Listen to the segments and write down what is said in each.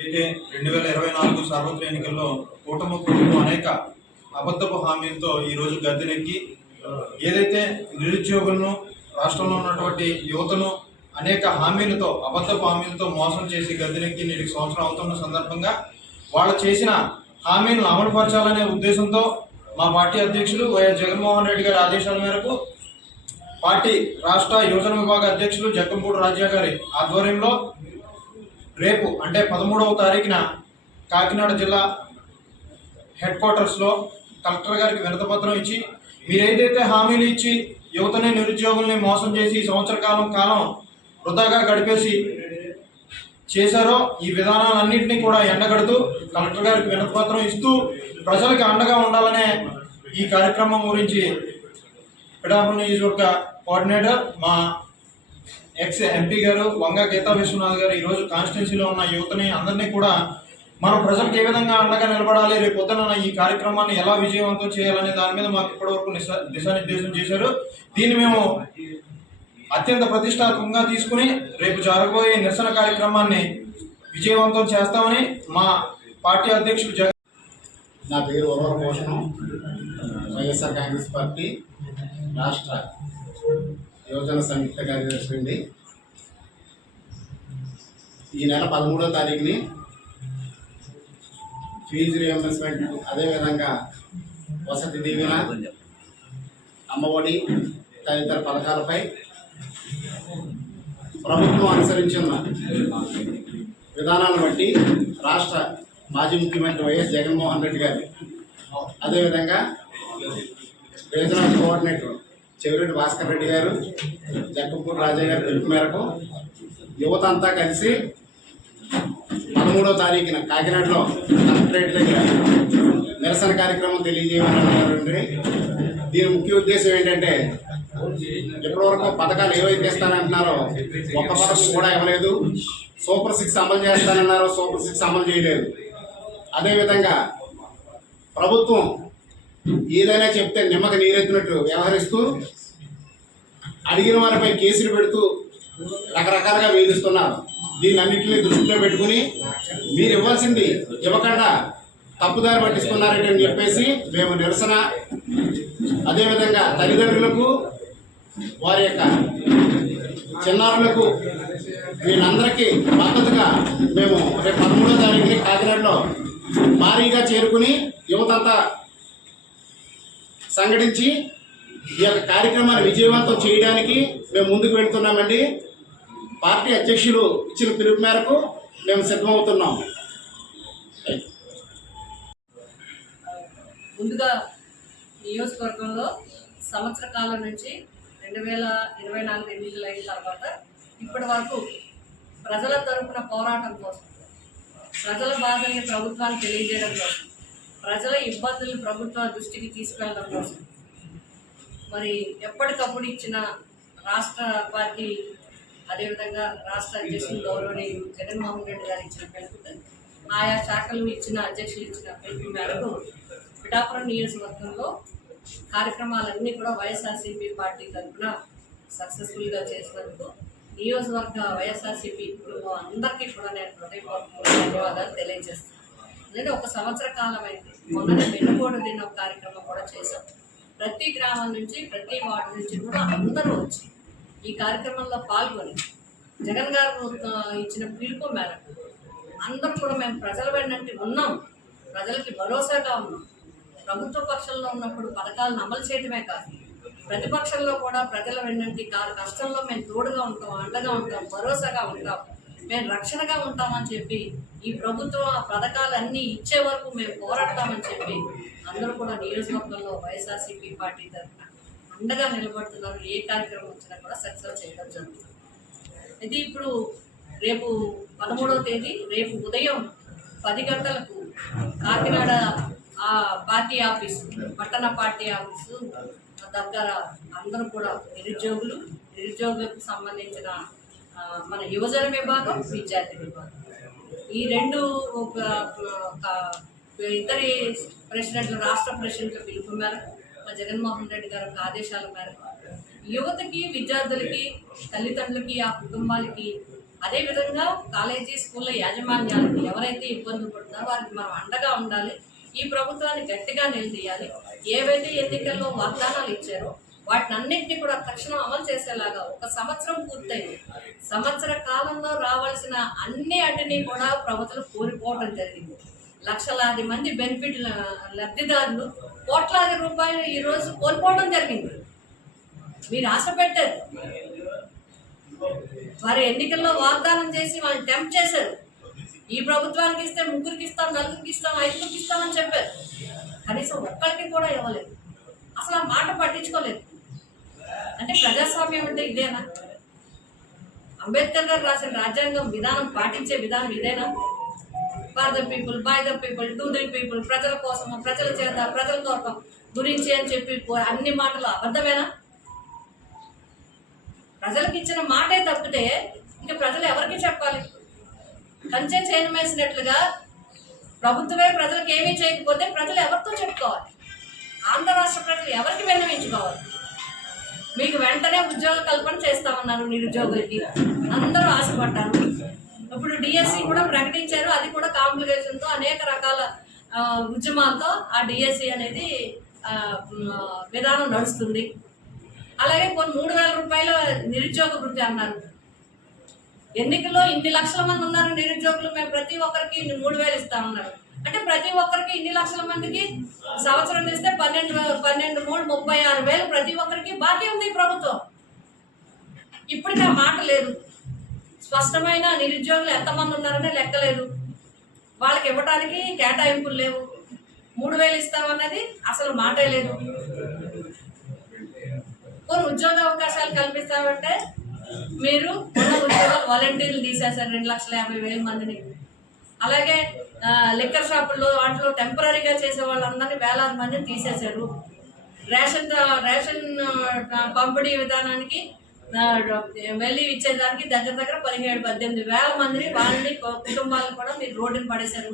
అయితే రెండు వేల ఇరవై నాలుగు సార్వత్రిక ఎన్నికల్లో కూటమి ప్రభుత్వం అనేక అబద్ధపు హామీలతో ఈ రోజు గద్దెనెక్కి ఏదైతే నిరుద్యోగులను రాష్ట్రంలో ఉన్నటువంటి యువతను అనేక హామీలతో అబద్ధపు హామీలతో మోసం చేసి గద్దెనెక్కి నేటికి సంవత్సరం అవుతున్న సందర్భంగా వాళ్ళు చేసిన హామీలను అమలుపరచాలనే ఉద్దేశంతో మా పార్టీ అధ్యక్షులు వైఎస్ జగన్మోహన్ రెడ్డి గారి ఆదేశాల మేరకు పార్టీ రాష్ట్ర యువజన విభాగ అధ్యక్షులు జగ్గంపూడి రాజ్యా గారి ఆధ్వర్యంలో రేపు అంటే పదమూడవ తారీఖున కాకినాడ జిల్లా హెడ్ క్వార్టర్స్లో కలెక్టర్ గారికి వినతపత్రం ఇచ్చి మీరు ఏదైతే హామీలు ఇచ్చి యువతని నిరుద్యోగుల్ని మోసం చేసి సంవత్సర కాలం కాలం వృధాగా గడిపేసి చేశారో ఈ విధానాలన్నింటినీ కూడా ఎండగడుతూ కలెక్టర్ గారికి వినతపత్రం ఇస్తూ ప్రజలకు అండగా ఉండాలనే ఈ కార్యక్రమం గురించి పిఠాపురం నియోజకవర్గ కోఆర్డినేటర్ మా ఎక్స్ ఎంపీ గారు వంగ గీతా విశ్వనాథ్ గారు ఈరోజు కాన్స్టిట్యున్సీలో ఉన్న యువతని అందరినీ కూడా మన ప్రజలకు ఏ విధంగా అండగా నిలబడాలి రేపు పొద్దున ఈ కార్యక్రమాన్ని ఎలా విజయవంతం చేయాలనే దాని మీద మాకు ఇప్పటివరకు దిశానిర్దేశం చేశారు. దీన్ని మేము అత్యంత ప్రతిష్టాత్మకంగా తీసుకుని రేపు జరగబోయే నిరసన కార్యక్రమాన్ని విజయవంతం చేస్తామని మా పార్టీ అధ్యక్షుడు జగన్ నా పేరు Varavara Bhushanam YSR Congress party రాష్ట్ర యువజన సంయుక్త కార్యదర్శి అండి. ఈ నెల పదమూడో తారీఖుని ఫీజు రియంబర్స్మెంట్ అదేవిధంగా వసతి దీవెన అమ్మఒడి తదితర పథకాలపై ప్రభుత్వం అనుసరించిన విధానాలను బట్టి రాష్ట్ర మాజీ ముఖ్యమంత్రి వైఎస్ జగన్మోహన్ రెడ్డి గారు అదేవిధంగా రీజనల్ కోఆర్డినేటర్ చెవిరెడ్డి భాస్కర్ రెడ్డి గారు జక్కపూడి రాజయ్య గారి పిలుపు మేరకు యువత అంతా కలిసి పదమూడో తారీఖున కాకినాడలో కలెక్టరేట్ దగ్గర నిరసన కార్యక్రమం తెలియజేయమన్నారండి దీని ముఖ్య ఉద్దేశం ఏంటంటే ఇప్పటివరకు పథకాలు ఏవైతే ఇస్తానంటున్నారో ఒక్క పథకం కూడా ఇవ్వలేదు. సూపర్ సిక్స్ అమలు చేస్తానన్నారో సూపర్ సిక్స్ అమలు చేయలేదు. అదేవిధంగా ప్రభుత్వం ఏదైనా చెప్తే నిమ్మక నీరెత్తినట్టు వ్యవహరిస్తూ అడిగిన వారిపై కేసులు పెడుతూ రకరకాలుగా వేధిస్తున్నారు. దీన్ని అన్నింటినీ దృష్టిలో పెట్టుకుని మీరు ఇవ్వాల్సింది ఇవ్వకుండా తప్పుదారి పట్టిస్తున్నారని అని చెప్పేసి మేము నిరసన. అదేవిధంగా తల్లిదండ్రులకు వారి యొక్క చిన్నారులకు వీళ్ళందరికీ మద్దతుగా మేము రేపు పదమూడో తారీఖుని కాకినాడలో భారీగా చేరుకుని యువతంతా సంఘటించి ఈ యొక్క కార్యక్రమాన్ని విజయవంతం చేయడానికి మేము ముందుకు వెళ్తున్నామండి. పార్టీ అధ్యక్షులు ఇచ్చిన పిలుపు మేరకు మేము సిద్ధమవుతున్నాం. ముందుగా నియోజకవర్గంలో సంవత్సర కాలం నుంచి రెండు వేల ఇరవై నాలుగు ఎన్నికలు అయిన తర్వాత ఇప్పటి వరకు ప్రజల తరపున పోరాటం కోసం ప్రజల బాధల్ని ప్రభుత్వానికి తెలియజేయడం కోసం ప్రజల ఇబ్బందులను ప్రభుత్వ దృష్టికి తీసుకెళ్ళడం కోసం. మరి ఎప్పటికప్పుడు ఇచ్చిన రాష్ట్ర పార్టీ అదేవిధంగా రాష్ట్ర అధ్యక్షులు గౌరవనీయులు జగన్మోహన్ రెడ్డి గారు ఇచ్చిన పిలుపు ఆయా శాఖలు ఇచ్చిన అధ్యక్షులు ఇచ్చిన పిలుపు మేరకు పిఠాపురం నియోజకవర్గంలో కార్యక్రమాలన్నీ కూడా వైఎస్ఆర్సీపీ పార్టీ తరఫున సక్సెస్ఫుల్గా చేసినందుకు నియోజకవర్గ వైఎస్ఆర్సీపీ కుటుంబం అందరికీ కూడా నేను హృదయపూర్వక ధన్యవాదాలు తెలియజేస్తాను ఎందుకంటే ఒక సంవత్సర కాలం అయింది మొన్న వెన్నుకోడు దినం కార్యక్రమం కూడా చేశాం. ప్రతి గ్రామం నుంచి ప్రతి వార్డు నుంచి కూడా అందరూ వచ్చి ఈ కార్యక్రమంలో పాల్గొని జగన్ గారు ఇచ్చిన పిలుపు మేరకు అందరూ కూడా మేము ప్రజల వెన్నంటి ఉన్నాం. ప్రజలకి భరోసాగా ఉన్నాం. ప్రభుత్వ పక్షంలో ఉన్నప్పుడు పథకాలను అమలు చేయడమే కాదు ప్రతిపక్షంలో కూడా ప్రజల వెన్నంటి కష్టంలో మేము తోడుగా ఉంటాం అండగా ఉంటాం భరోసాగా ఉంటాం. మేము రక్షణగా ఉంటామని చెప్పి ఈ ప్రభుత్వ పథకాలన్నీ ఇచ్చే వరకు మేము పోరాడతామని చెప్పి అందరూ కూడా నియోజకవర్గంలో వైఎస్ఆర్సీపీ పార్టీ తరఫున అండగా నిలబడుతున్నారు. ఏ కార్యక్రమం వచ్చినా కూడా సక్సెస్ చేయడం జరుగుతుంది. ఇది ఇప్పుడు రేపు పదమూడవ తేదీ రేపు ఉదయం పది గంటలకు కాకినాడ ఆ పార్టీ ఆఫీసు పట్టణ పార్టీ ఆఫీసు దగ్గర అందరూ కూడా నిరుద్యోగులు నిరుద్యోగులకు సంబంధించిన మన యువజన విభాగం విద్యార్థి విభాగం. ఈ రెండు ఇతర ఇద్దరి ప్రెసిడెంట్లు రాష్ట్ర ప్రెసిడెంట్ల పిలుపు మేరకు మా జగన్మోహన్ రెడ్డి గారి ఆదేశాల మేరకు యువతకి విద్యార్థులకి తల్లిదండ్రులకి ఆ కుటుంబాలకి అదేవిధంగా కాలేజీ స్కూళ్ళ యాజమాన్యాలకి ఎవరైతే ఇబ్బందులు పడుతున్నారో వారికి మనం అండగా ఉండాలి. ఈ ప్రభుత్వాన్ని గట్టిగా నిలదీయాలి. ఏవైతే ఎన్నికల్లో వాగ్దానాలు ఇచ్చారో వాటిని అన్నింటినీ కూడా తక్షణం అమలు చేసేలాగా ఒక సంవత్సరం పూర్తయింది. సంవత్సర కాలంలో రావాల్సిన అన్ని అటిని కూడా ప్రభుత్వం కోరిపోవడం జరిగింది. లక్షలాది మంది బెనిఫిట్ లబ్ధిదారులు కోట్లాది రూపాయలు ఈరోజు కోల్పోవడం జరిగింది. మీరు ఆశ పెట్టారు. వారి ఎన్నికల్లో వాగ్దానం చేసి వాళ్ళని టెంప్ట్ చేశారు. ఈ ప్రభుత్వానికి ఇస్తే ముగ్గురికి ఇస్తాం నలుగురికి ఇస్తాం ఐదుగురికి ఇస్తామని చెప్పారు. కనీసం ఒక్కరికి కూడా ఇవ్వలేదు. అసలు ఆ మాట పట్టించుకోలేదు. అంటే ప్రజాస్వామ్యం అంటే ఇదేనా? అంబేద్కర్ గారు రాసిన రాజ్యాంగం విధానం పాటించే విధానం ఇదేనా? For the people by the people to the people ప్రజల కోసము ప్రజల చేత ప్రజల కోసం గురించి అని చెప్పి అన్ని మాటలు అబద్ధమేనా? ప్రజలకు ఇచ్చిన మాటే తప్పితే ఇంకా ప్రజలు ఎవరికి చెప్పాలి? కంచె చేయను వేసినట్లుగా ప్రభుత్వమే ప్రజలకు ఏమీ చేయకపోతే ప్రజలు ఎవరితో చెప్పుకోవాలి? ఆంధ్ర రాష్ట్ర ప్రజలు ఎవరికి విన్నవించుకోవాలి? మీకు వెంటనే ఉద్యోగ కల్పన చేస్తామన్నారు నిరుద్యోగులకి. అందరూ ఆశపడ్డారు. ఇప్పుడు డిఎస్సి కూడా ప్రకటించారు. అది కూడా కాంప్లికేషన్తో అనేక రకాల ఉద్యమాలతో ఆ డిఎస్సి అనేది విధానం నడుస్తుంది. అలాగే కొన్ని మూడు వేల రూపాయల నిరుద్యోగ వృద్ధి అన్నారు. ఎన్నికల్లో ఇన్ని లక్షల మంది ఉన్నారు నిరుద్యోగులు. మేము ప్రతి ఒక్కరికి మూడు వేలు ఇస్తామన్నారు. అంటే ప్రతి ఒక్కరికి ఇన్ని లక్షల మందికి సంవత్సరం ఇస్తే పన్నెండు పన్నెండు మూడు ముప్పై ఆరు వేలు ప్రతి ఒక్కరికి బాకీ ఉంది ఈ ప్రభుత్వం. ఇప్పటికీ ఆ మాట లేదు. స్పష్టమైన నిరుద్యోగులు ఎంతమంది ఉన్నారనే లెక్కలేదు వాళ్ళకి ఇవ్వడానికి కేటాయింపులు లేవు. మూడు వేలు ఇస్తామన్నది అసలు మాటే లేదు. కొన్ని ఉద్యోగ అవకాశాలు కల్పిస్తామంటే మీరు ఉన్న ఉద్యోగాలు వాలంటీర్లు తీసేశారు రెండు లక్షల యాభై వేల మందిని. అలాగే లిక్కర్ షాపుల్లో వాటిలో టెంపరీగా చేసే వాళ్ళందరినీ వేలాది మందిని తీసేశారు. రేషన్ రేషన్ పంపిణీ విధానానికి వెళ్ళి ఇచ్చేదానికి దగ్గర దగ్గర పదిహేడు పద్దెనిమిది వేల మందిని వాళ్ళని కుటుంబాలను కూడా మీరు రోడ్డుని పడేశారు.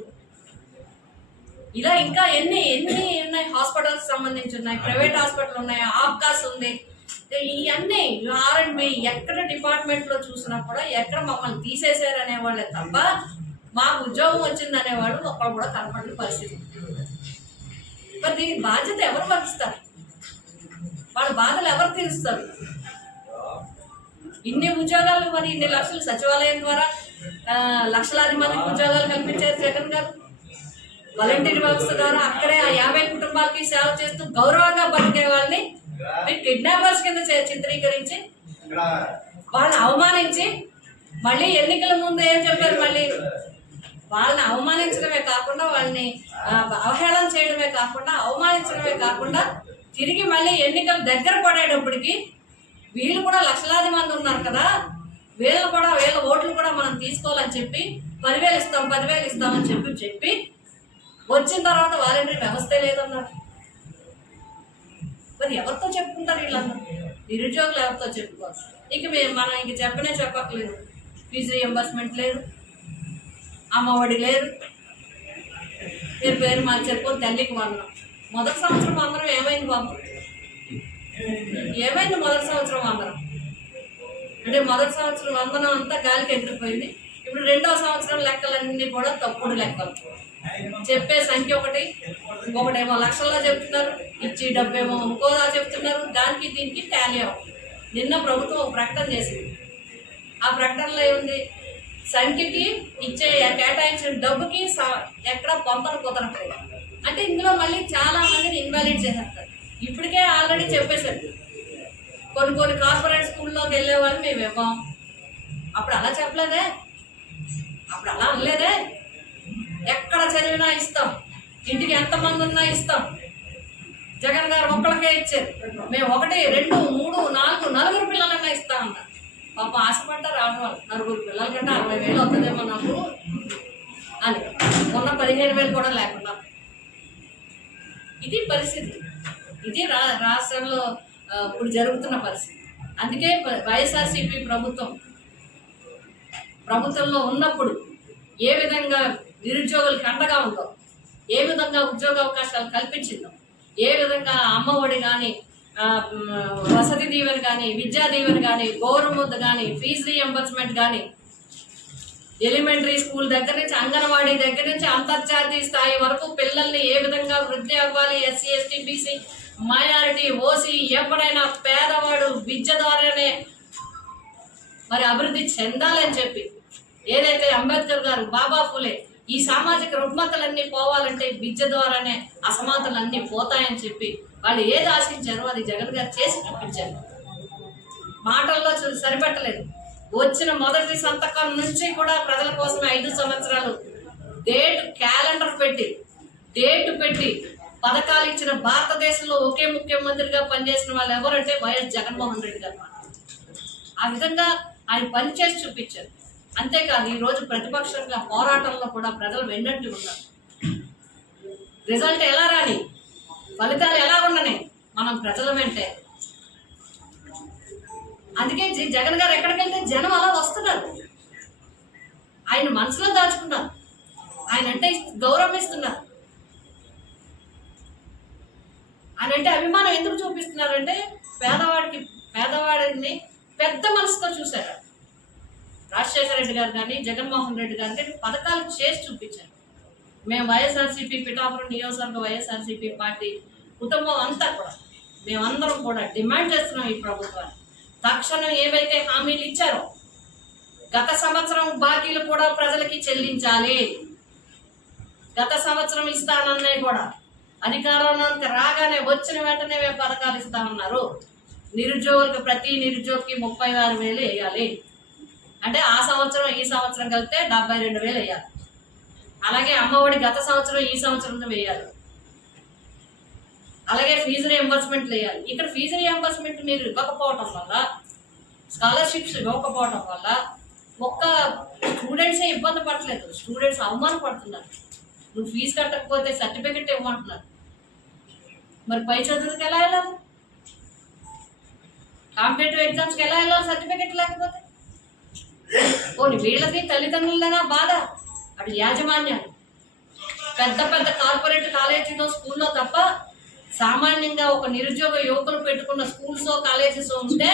ఇలా ఇంకా ఎన్ని ఎన్ని ఉన్నాయి హాస్పిటల్స్ సంబంధించి ఉన్నాయి? ప్రైవేట్ హాస్పిటల్ ఉన్నాయి? ఆబ్కాస్ ఉంది. ఇవన్నీ ఆర్ అండ్ బి ఎక్కడ డిపార్ట్మెంట్లో చూసినా కూడా ఎక్కడ మమ్మల్ని తీసేశారు అనేవాళ్ళే తప్ప మాకు ఉద్యోగం వచ్చింది అనేవాడు ఒక్కడు కూడా కనపడిన పరిస్థితి. మరి దీనికి బాధ్యత ఎవరు వహిస్తారు? వాళ్ళ బాధలు ఎవరు తీరుస్తారు? ఇన్ని ఉద్యోగాలు మరి ఇన్ని లక్షలు సచివాలయం ద్వారా లక్షలాది మందికి ఉద్యోగాలు కల్పించారు జగన్ గారు. వాలంటీర్ వ్యవస్థ ద్వారా అక్కడే ఆ యాభై కుటుంబాలకి సేవ చేస్తూ గౌరవంగా బతికే వాళ్ళని మీరు కిడ్నాపర్స్ కింద చే- చిత్రీకరించి వాళ్ళని అవమానించి మళ్ళీ ఎన్నికల ముందు ఏం చెప్పారు మళ్ళీ? వాళ్ళని అవమానించడమే కాకుండా వాళ్ళని అవహేళన చేయడమే కాకుండా అవమానించడమే కాకుండా తిరిగి మళ్ళీ ఎన్నికలు దగ్గర పడేటప్పటికి వీళ్ళు కూడా లక్షలాది మంది ఉన్నారు కదా. వీళ్ళు కూడా వీళ్ళ ఓట్లు కూడా మనం తీసుకోవాలని చెప్పి పదివేలు ఇస్తాం పదివేలు ఇస్తామని చెప్పి చెప్పి వచ్చిన తర్వాత వాలంటీర్ వ్యవస్థే లేదన్నారు. మరి ఎవరితో చెప్పుకుంటారు వీళ్ళందరూ? నిరుద్యోగులు ఎవరితో చెప్పుకోవచ్చు ఇక మేము మనం ఇంక చెప్పనే చెప్పట్లేదు ఫీజు రియంబర్స్మెంట్ లేదు. అమ్మఒడి లేదు మీరు పేరు మాకు చెప్పుకొని తల్లికి వందనం. మొదటి సంవత్సరం అందరం ఏమైంది బాబు? ఏమైంది మొదటి సంవత్సరం అందరం అంటే మొదటి సంవత్సరం వందనం అంతా గాలికి ఎగిరిపోయింది ఇప్పుడు రెండవ సంవత్సరం లెక్కలన్నీ కూడా తప్పుడు లెక్కలు. చెప్పే సంఖ్య ఒకటి ఒకటేమో లక్షల్లో చెప్తున్నారు ఇచ్చి డబ్బేమో ఇంకోదా చెప్తున్నారు దానికి దీనికి టాలీ అవ్వదు. నిన్న ప్రభుత్వం ఒక ప్రకటన చేసింది. ఆ ప్రకటనలో ఏముంది? సంఖ్యకి ఇచ్చే కేటాయించిన డబ్బుకి స- ఎక్కడ పొంతలు కుదరట్లేదు అంటే ఇందులో మళ్ళీ చాలా మందిని ఇన్వాలిడ్ చేసేస్తారు. ఇప్పటికే ఆల్రెడీ చెప్పేశారు. కొన్ని కొన్ని కార్పొరేట్ స్కూల్లోకి వెళ్ళే వాళ్ళు మేము ఇవ్వం. అప్పుడు అలా చెప్పలేదే? అప్పుడు అలా అనలేదే? ఎక్కడ చదివినా ఇస్తాం. ఇంటికి ఎంతమంది ఉన్నా ఇస్తాం. జగన్ గారు ఒక్కడికే ఇచ్చారు. మేము ఒకటి రెండు మూడు నాలుగు నలుగురు పిల్లలన్నా ఇస్తామన్నారు పాప ఆశపడ్డారు ఆడవాళ్ళు నలుగురు పిల్లల కంటే అరవై వేలు వస్తుందేమో నాకు. అని. మొన్న పదిహేను వేలు కూడా లేకుండా. ఇది పరిస్థితి. ఇది రా రాష్ట్రంలో ఇప్పుడు జరుగుతున్న పరిస్థితి. అందుకే వైఎస్ఆర్సీపీ ప్రభుత్వం ప్రభుత్వంలో ఉన్నప్పుడు ఏ విధంగా నిరుద్యోగులకు అండగా ఉందో ఏ విధంగా ఉద్యోగ అవకాశాలు కల్పించిందో ఏ విధంగా అమ్మఒడి కానీ వసతి దీవెన కానీ విద్యా దీవెన కానీ గౌరవముద్ద కానీ ఫీజు రీఎంబర్స్మెంట్ కానీ ఎలిమెంటరీ స్కూల్ దగ్గర నుంచి అంగన్వాడీ దగ్గర నుంచి అంతర్జాతీయ స్థాయి వరకు పిల్లల్ని ఏ విధంగా వృద్ధి అవ్వాలి? SC ST BC minority OC ఎప్పుడైనా పేదవాడు విద్య ద్వారానే మరి అభివృద్ధి చెందాలని చెప్పి ఏదైతే అంబేద్కర్ గారు బాబా ఫులే ఈ సామాజిక రుగ్మతలన్నీ పోవాలంటే విద్య ద్వారానే అసమానతలన్నీ పోతాయని చెప్పి వాళ్ళు ఏది ఆశించారో అది జగన్ గారు చేసి చూపించారు. మాటల్లో సరిపెట్టలేదు. వచ్చిన మొదటి సంతకం నుంచి కూడా ప్రజల కోసం ఐదు సంవత్సరాలు డేట్ క్యాలెండర్ పెట్టి డేట్ పెట్టి పథకాలు ఇచ్చిన భారతదేశంలో ఒకే ముఖ్యమంత్రిగా పనిచేసిన వాళ్ళు ఎవరంటే వైఎస్ జగన్మోహన్ రెడ్డి గారు ఆ విధంగా ఆయన పనిచేసి చూపించారు. అంతేకాదు ఈరోజు ప్రతిపక్షంగా పోరాటంలో కూడా ప్రజలు వెన్నట్టు ఉన్నారు. రిజల్ట్ ఎలా రాని ఫలితాలు ఎలా ఉండని మనం ప్రజల వెంటే. అందుకే జ- జగన్ గారు ఎక్కడికి వెళ్తే జనం అలా వస్తున్నారు. ఆయన మనసులో దాచుకున్నారు. ఆయన అంటే గౌరవం ఇస్తున్నారు. ఆయన అంటే అభిమానం ఎందుకు చూపిస్తున్నారంటే పేదవాడికి పేదవాడిని పెద్ద మనసుతో చూశారు. రాజశేఖర రెడ్డి గారు కానీ జగన్మోహన్ రెడ్డి గారు కానీ పథకాలు చేసి చూపించారు. మేము వైఎస్ఆర్సీపీ పిఠాపురం నియోజకవర్గ వైఎస్ఆర్సీపీ పార్టీ కుటుంబం అంతా కూడా మేమందరం కూడా డిమాండ్ చేస్తున్నాం ఈ ప్రభుత్వాన్ని. తక్షణం ఏవైతే హామీలు ఇచ్చారో గత సంవత్సరం బాకీలు కూడా ప్రజలకి చెల్లించాలి. గత సంవత్సరం ఇస్తానన్నాయి కూడా అధికారంలోకి రాగానే వచ్చిన వెంటనే మేము పథకాలు ఇస్తామన్నారు నిరుద్యోగులకు ప్రతి నిరుద్యోగికి ముప్పై ఆరు వేలు వేయాలి. అంటే ఆ సంవత్సరం ఈ సంవత్సరం కలిపితే డెబ్బై రెండు వేలు వేయాలి. అలాగే అమ్మఒడి గత సంవత్సరం ఈ సంవత్సరం వేయాలి. అలాగే ఫీజు రియంబర్స్మెంట్ వేయాలి. ఇక్కడ ఫీజు రియంబర్స్మెంట్ మీరు ఇవ్వకపోవటం వల్ల స్కాలర్షిప్స్ ఇవ్వకపోవటం వల్ల ఒక్క స్టూడెంట్సే ఇబ్బంది పడలేదు స్టూడెంట్స్ అవమానపడుతున్నారు నువ్వు ఫీజు కట్టకపోతే సర్టిఫికెట్ ఇవ్వమంటున్నారు. మరి పై చదువులకు ఎలా వెళ్ళాలి? కాంపిటేటివ్ ఎగ్జామ్స్కి ఎలా వెళ్ళాలి సర్టిఫికెట్ లేకపోతే? ఓ వీళ్ళకి తల్లిదండ్రులైనా బాధ? అటు యాజమాన్యాలు పెద్ద పెద్ద కార్పొరేట్ కాలేజీలో స్కూల్లో తప్ప సామాన్యంగా ఒక నిరుద్యోగ యువకులు పెట్టుకున్న స్కూల్స్ కాలేజెస్ ఉంటే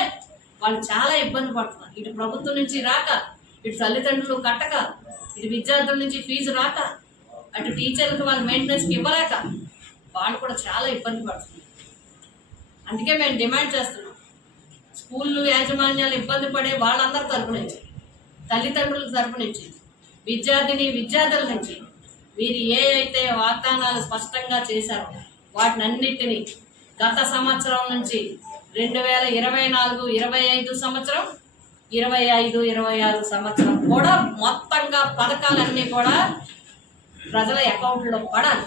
వాళ్ళు చాలా ఇబ్బంది పడుతున్నారు. ఇటు ప్రభుత్వం నుంచి రాక ఇటు తల్లిదండ్రులు కట్టక ఇటు విద్యార్థుల నుంచి ఫీజు రాక అటు టీచర్లకు వాళ్ళ మెయింటెనెన్స్కి ఇవ్వలేక వాళ్ళు కూడా చాలా ఇబ్బంది పడుతున్నారు. అందుకే మేము డిమాండ్ చేస్తున్నాం. స్కూళ్ళు యాజమాన్యాలు ఇబ్బంది పడే వాళ్ళందరి తరపు నుంచి తల్లిదండ్రుల తరపు నుంచి విద్యార్థిని విద్యార్థుల నుంచి వీరు ఏ అయితే వాగ్దానాలు స్పష్టంగా చేశారో వాటిని అన్నిటినీ గత సంవత్సరం నుంచి రెండు వేల ఇరవై నాలుగు ఇరవై ఐదు సంవత్సరం ఇరవై ఐదు ఇరవై ఆరు సంవత్సరం కూడా మొత్తంగా పథకాలన్నీ కూడా ప్రజల అకౌంట్లో పడాలి.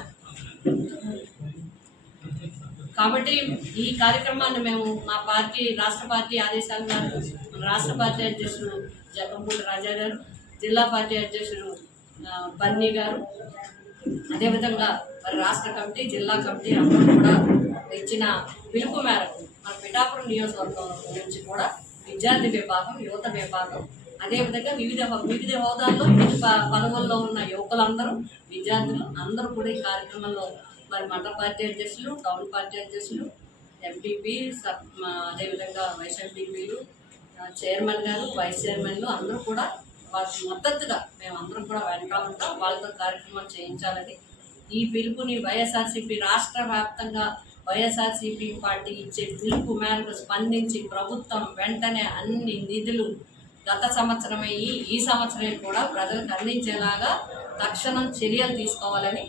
కాబట్టి ఈ కార్యక్రమాన్ని మేము మా పార్టీ రాష్ట్ర పార్టీ ఆదేశాల మేరకు రాష్ట్ర పార్టీ అధ్యక్షుడు జగన్మోహన్ రాజా గారు జిల్లా పార్టీ అధ్యక్షుడు బన్నీ గారు. అదేవిధంగా మరి రాష్ట్ర కమిటీ జిల్లా కమిటీ అందరూ కూడా ఇచ్చిన పిలుపు మేరకు మన పిఠాపురం నియోజకవర్గం నుంచి కూడా విద్యార్థి విభాగం యువత విభాగం అదేవిధంగా వివిధ వివిధ హోదాల్లో వివిధ ప- పదవుల్లో ఉన్న యువకులందరూ విద్యార్థులు అందరూ కూడా ఈ కార్యక్రమంలో మరి మండల పార్టీ అధ్యక్షులు టౌన్ పార్టీ అధ్యక్షులు ఎంపీపీ సబ్ అదేవిధంగా వైస్ ఎంపీపీలు చైర్మన్ గారు వైస్ చైర్మన్లు అందరూ కూడా వారికి మద్దతుగా మేము అందరం కూడా వెనకాల ఉంటాం. వాళ్ళతో కార్యక్రమం చేయించాలని ఈ పిలుపుని వైఎస్ఆర్సీపీ రాష్ట్ర వ్యాప్తంగా వైఎస్ఆర్సీపీ పార్టీ ఇచ్చే పిలుపు మేరకు స్పందించి ప్రభుత్వం వెంటనే అన్ని నిధులు గత సంవత్సరమే ఈ సంవత్సరమే సంవత్సరం కూడా ప్రజలకు అందించేలాగా తక్షణం చర్యలు తీసుకోవాలని